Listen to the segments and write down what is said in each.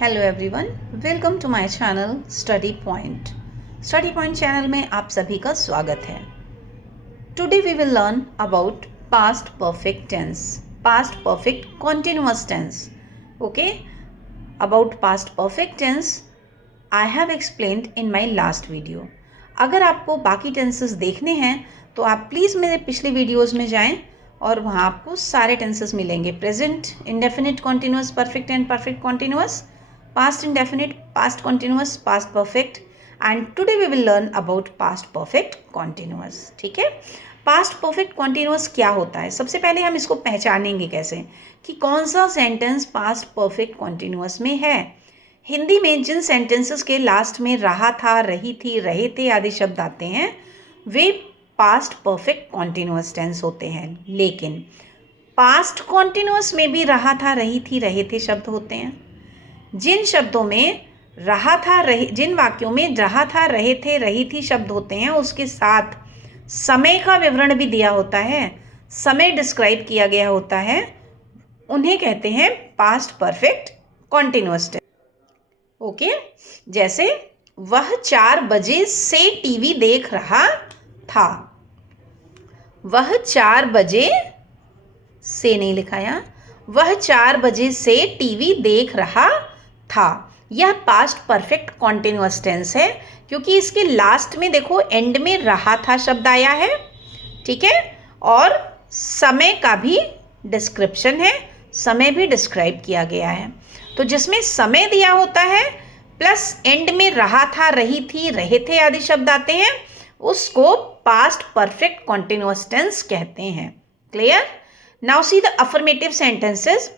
Hello everyone, welcome to my channel study point. Study point channel में आप सभी का स्वागत है। Today we will learn about past perfect tense, past perfect continuous tense. Okay, about past perfect tense I have explained in my last video. अगर आपको बाकी tenses देखने हैं तो आप प्लीज़ मेरे पिछले वीडियोज़ में जाएं और वहाँ आपको सारे टेंसेस मिलेंगे। Present indefinite continuous perfect and perfect continuous, past indefinite, past continuous, past perfect, and today we will learn about past perfect continuous। ठीक है, past perfect continuous क्या होता है? सबसे पहले हम इसको पहचानेंगे कैसे कि कौन सा सेंटेंस past perfect continuous में है। हिंदी में जिन सेंटेंसेस के लास्ट में रहा था, रही थी, रहे थे आदि शब्द आते हैं वे पास्ट परफेक्ट कॉन्टिन्यूअस टेंस होते हैं। लेकिन पास्ट कॉन्टिन्यूअस में भी रहा था, रही थी, रहे थे शब्द होते हैं। जिन शब्दों में रहा था, रहे, जिन वाक्यों में रहा था, रहे थे, रही थी शब्द होते हैं उसके साथ समय का विवरण भी दिया होता है, समय डिस्क्राइब किया गया होता है, उन्हें कहते हैं past perfect continuous tense. Okay, जैसे वह 4 बजे से टीवी देख रहा था। वह 4 बजे से नहीं लिखाया, वह 4 बजे से टीवी देख रहा था। यह पास्ट परफेक्ट कॉन्टिन्यूअस टेंस है क्योंकि इसके लास्ट में देखो एंड में रहा था शब्द आया है, ठीक है, और समय का भी डिस्क्रिप्शन है, समय भी डिस्क्राइब किया गया है। तो जिसमें समय दिया होता है प्लस एंड में रहा था, रही थी, रहे थे आदि शब्द आते हैं उसको पास्ट परफेक्ट कॉन्टिन्यूअस टेंस कहते हैं। Clear? Now see the affirmative sentences.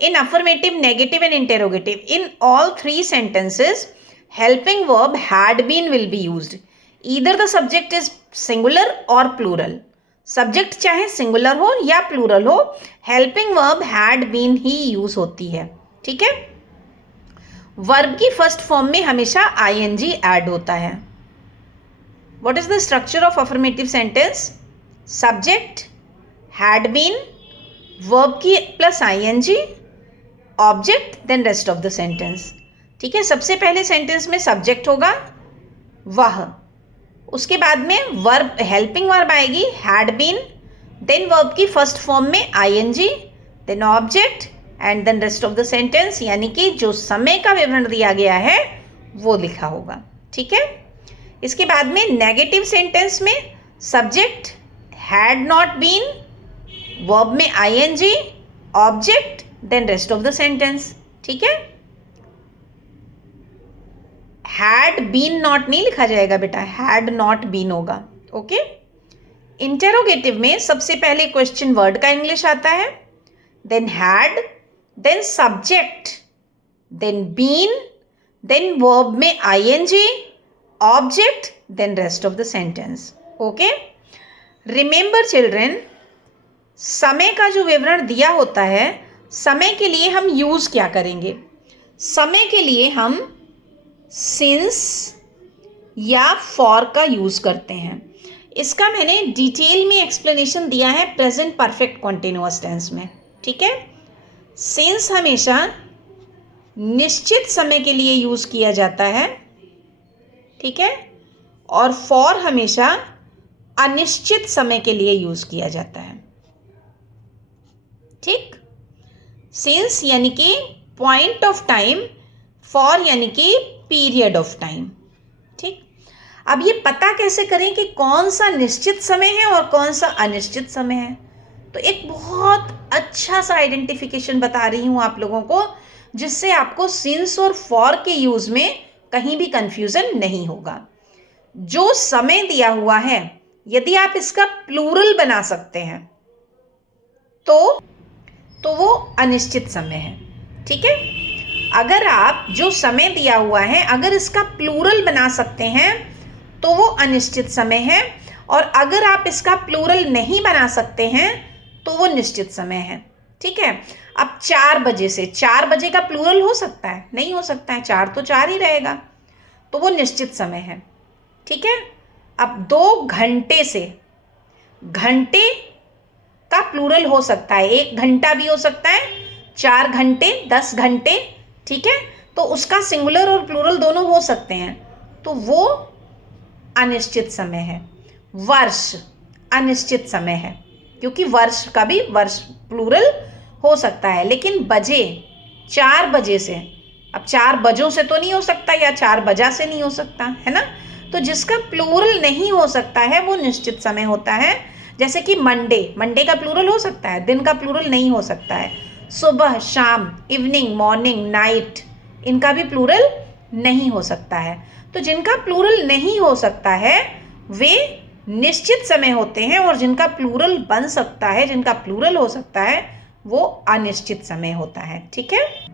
In affirmative, negative and interrogative, in all three sentences, helping verb had been will be used. Either the subject is singular or plural. Subject चाहे singular हो या plural हो, helping verb had been he use होती है। ठीक है? Verb की first form में हमेशा ing add होता है। What is the structure of affirmative sentence? Subject, had been, verb की plus ING, object, then rest of the sentence. ठीक है, सबसे पहले सेंटेंस में सब्जेक्ट होगा वह, उसके बाद में वर्ब हेल्पिंग वर्ब आएगी हैड बीन, देन वर्ब की फर्स्ट फॉर्म में I N G, then object and then rest of the sentence, यानी कि जो समय का विवरण दिया गया है वो लिखा होगा। ठीक है, इसके बाद में नेगेटिव सेंटेंस में subject had not been, verb में ING, object, then rest of the sentence. ठीक है, हैड बीन नॉट नहीं लिखा जाएगा बेटा, हैड नॉट बीन होगा। ओके, इंटेरोगेटिव में सबसे पहले क्वेश्चन वर्ड का इंग्लिश आता है, then had, then subject, then been, then verb में ING, object, then rest of the sentence. Okay, remember children, समय का जो विवरण दिया होता है, समय के लिए हम यूज़ क्या करेंगे? समय के लिए हम सिंस या फॉर का यूज़ करते हैं। इसका मैंने डिटेल में एक्सप्लेनेशन दिया है प्रेजेंट परफेक्ट कॉन्टिन्यूअस टेंस में। ठीक है, सिंस हमेशा निश्चित समय के लिए यूज़ किया जाता है, ठीक है, और फॉर हमेशा अनिश्चित समय के लिए यूज़ किया जाता है। ठीक, सिंस यानी कि पॉइंट ऑफ टाइम, फॉर यानी कि पीरियड ऑफ टाइम। ठीक, अब ये पता कैसे करें कि कौन सा निश्चित समय है और कौन सा अनिश्चित समय है? तो एक बहुत अच्छा सा आइडेंटिफिकेशन बता रही हूँ आप लोगों को, जिससे आपको सिंस और फॉर के यूज़ में कहीं भी कंफ्यूजन नहीं होगा। जो समय दिया हुआ है यदि आप इसका प्लूरल बना सकते हैं तो वो अनिश्चित समय है। ठीक है, अगर आप जो समय दिया हुआ है अगर इसका प्लूरल बना सकते हैं तो वो अनिश्चित समय है, और अगर आप इसका प्लूरल नहीं बना सकते हैं तो वो निश्चित समय है। ठीक है, अब 4 बजे से, 4 बजे का प्लूरल हो सकता है? नहीं हो सकता है, 4 तो 4 ही रहेगा, तो वो निश्चित समय है। ठीक है, अब 2 घंटे से, घंटे का प्लूरल हो सकता है, 1 घंटा भी हो सकता है, 4 घंटे, 10 घंटे। ठीक है, तो उसका सिंगुलर और प्लूरल दोनों हो सकते हैं, तो वो अनिश्चित समय है। वर्ष अनिश्चित समय है, क्योंकि वर्ष का भी वर्ष प्लूरल हो सकता है। लेकिन बजे 4 बजे से, अब 4 बजों से तो नहीं हो सकता, या 4 बजा से नहीं हो सकता, है ना। तो जिसका प्लूरल नहीं हो सकता है वो निश्चित समय होता है। जैसे कि मंडे का प्लूरल हो सकता है, दिन का प्लूरल नहीं हो सकता है। सुबह, शाम, इवनिंग, मॉर्निंग, नाइट, इनका भी प्लूरल नहीं हो सकता है। तो जिनका प्लूरल नहीं हो सकता है वे निश्चित समय होते हैं, और जिनका प्लूरल बन सकता है, जिनका प्लूरल हो सकता है, वो अनिश्चित समय होता है। ठीक है।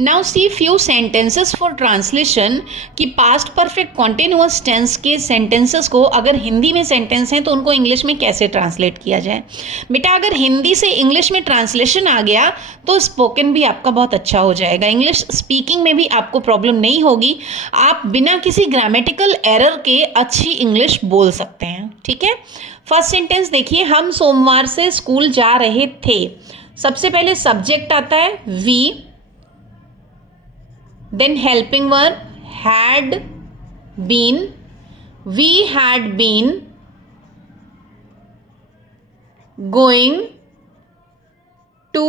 Now see few sentences for translation कि पास्ट परफेक्ट कॉन्टिन्यूअस टेंस के सेंटेंसेस को अगर हिंदी में सेंटेंस हैं तो उनको इंग्लिश में कैसे ट्रांसलेट किया जाए। बेटा अगर हिंदी से इंग्लिश में ट्रांसलेशन आ गया तो स्पोकन भी आपका बहुत अच्छा हो जाएगा, इंग्लिश स्पीकिंग में भी आपको प्रॉब्लम नहीं होगी, आप बिना किसी ग्रामेटिकल एरर के अच्छी इंग्लिश बोल सकते हैं। ठीक है। फर्स्ट सेंटेंस देखिए, हम सोमवार से स्कूल जा रहे थे। सबसे पहले सब्जेक्ट आता है we, then helping verb had been, we had been going to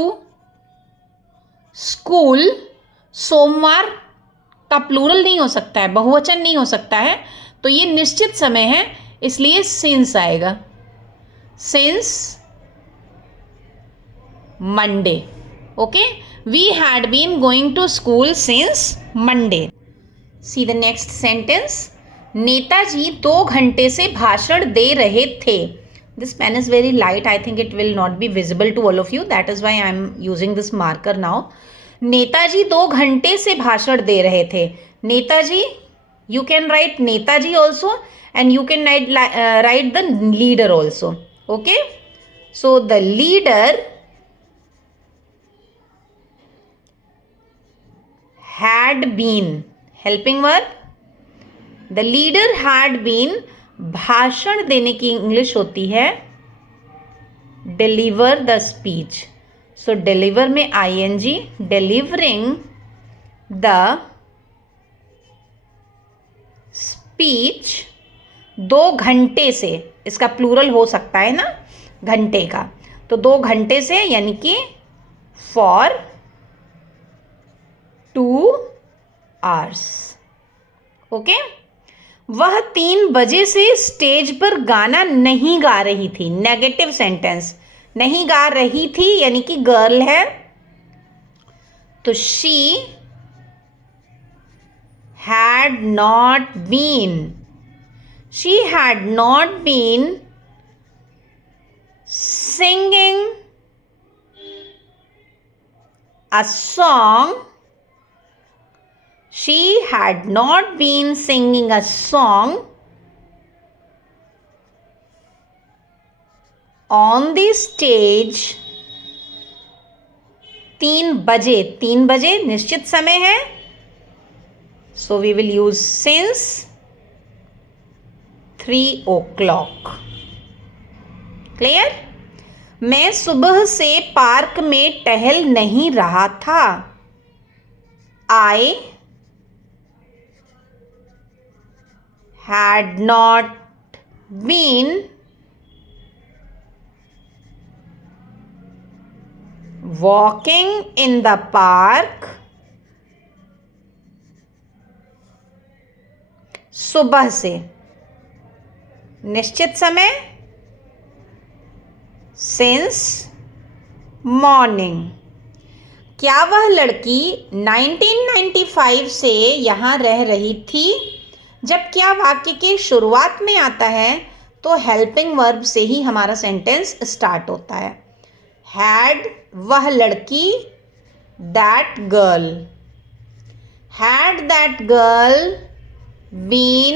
school। सोमवार का प्लूरल नहीं हो सकता है, बहुवचन नहीं हो सकता है, तो ये निश्चित समय है, इसलिए सिंस आएगा, since Monday. Okay, we had been going to school since Monday। See the next sentence, Netaji 2 घंटे से भाषण दे रहे थे। This pen is very light, I think it will not be visible to all of you, that is why I am using this marker now। Netaji 2 घंटे से भाषण दे रहे थे। Netaji, you can write Netaji also and you can write the leader also। Okay, so the leader had been, helping verb, the leader had been, भाषण देने की English होती है deliver the speech। so deliver में ing, delivering the speech 2 घंटे से, इसका plural हो सकता है ना घंटे का, तो 2 घंटे से यानी कि for 2 hours। ओके। वह 3 बजे से स्टेज पर गाना नहीं गा रही थी। नेगेटिव सेंटेंस, नहीं गा रही थी यानी कि गर्ल है, तो she had not been, she had not been singing a song, she had not been singing a song on the stage 3 बजे। 3 बजे निश्चित समय है, so we will use since 3 o'clock। Clear. मैं सुबह से पार्क में टहल नहीं रहा था। I had not been walking in the park सुबह से, निश्चित समय since morning। क्या वह लड़की 1995 से यहाँ रह रही थी। जब क्या वाक्य के शुरुआत में आता है तो हेल्पिंग वर्ब से ही हमारा सेंटेंस स्टार्ट होता है। हैड वह लड़की, that girl, had that girl been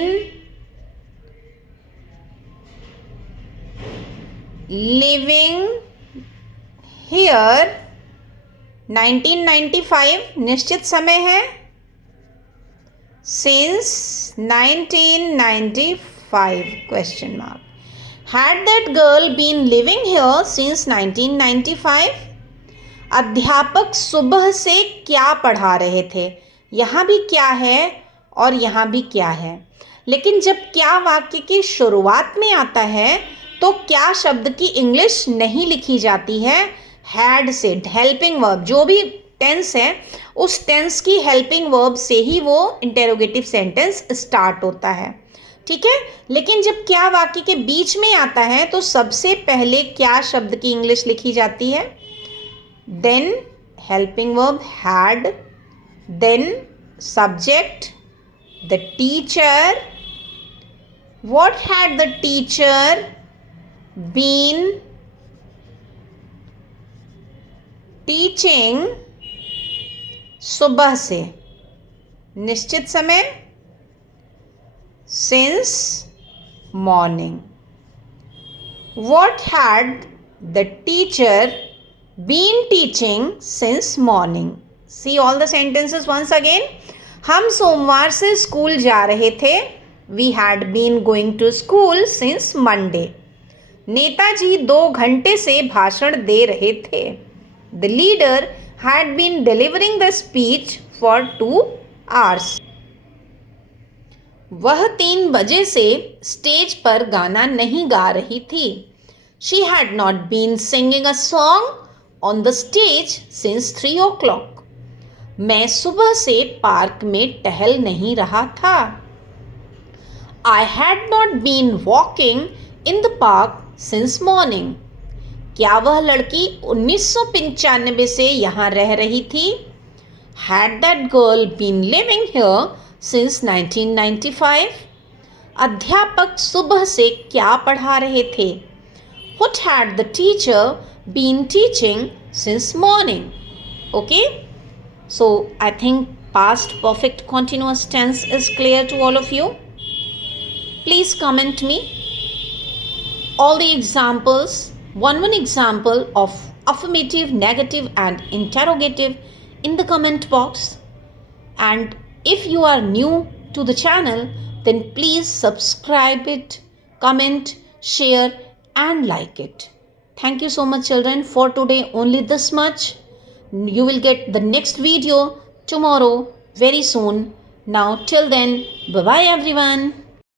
living here 1995 निश्चित समय है, since 1995 question mark। had that girl been living here since 1995? अध्यापक सुबह से क्या पढ़ा रहे थे। यहाँ भी क्या है और यहाँ भी क्या है, लेकिन जब क्या वाक्य की शुरुआत में आता है तो क्या शब्द की इंग्लिश नहीं लिखी जाती है, हैड से हेल्पिंग वर्ब, जो भी टेंस है उस टेंस की हेल्पिंग वर्ब से ही वो इंटेरोगेटिव सेंटेंस स्टार्ट होता है। ठीक है, लेकिन जब क्या वाक्य के बीच में आता है तो सबसे पहले क्या शब्द की इंग्लिश लिखी जाती है, then helping verb had, then subject the teacher, what had the teacher been teaching, सुबह से, निश्चित समय since morning, what had the teacher been teaching since morning. See all the sentences once again. हम सोमवार से स्कूल जा रहे थे, We had been going to school since Monday. Netaji 2 घंटे से भाषण दे रहे थे. The leader had been delivering the speech for 2 hours. वह 3 बजे से स्टेज पर गाना नहीं गा रही थी. She had not been singing a song on the stage since 3 o'clock. मैं सुबह से पार्क में टहल नहीं रहा था. I had not been walking in the park since morning. क्या वह लड़की 1995 से यहाँ रह रही थी? Had that girl been living here since 1995? अध्यापक सुबह से क्या पढ़ा रहे थे? What had the teacher been teaching since morning? Okay? So I think past perfect continuous tense is clear to all of you. Please comment me all the examples, one example of affirmative, negative and interrogative in the comment box. And if you are new to the channel, then please subscribe it, comment, share and like it. Thank you so much children. For today only this much. You will get the next video tomorrow very soon. Now till then, bye bye everyone.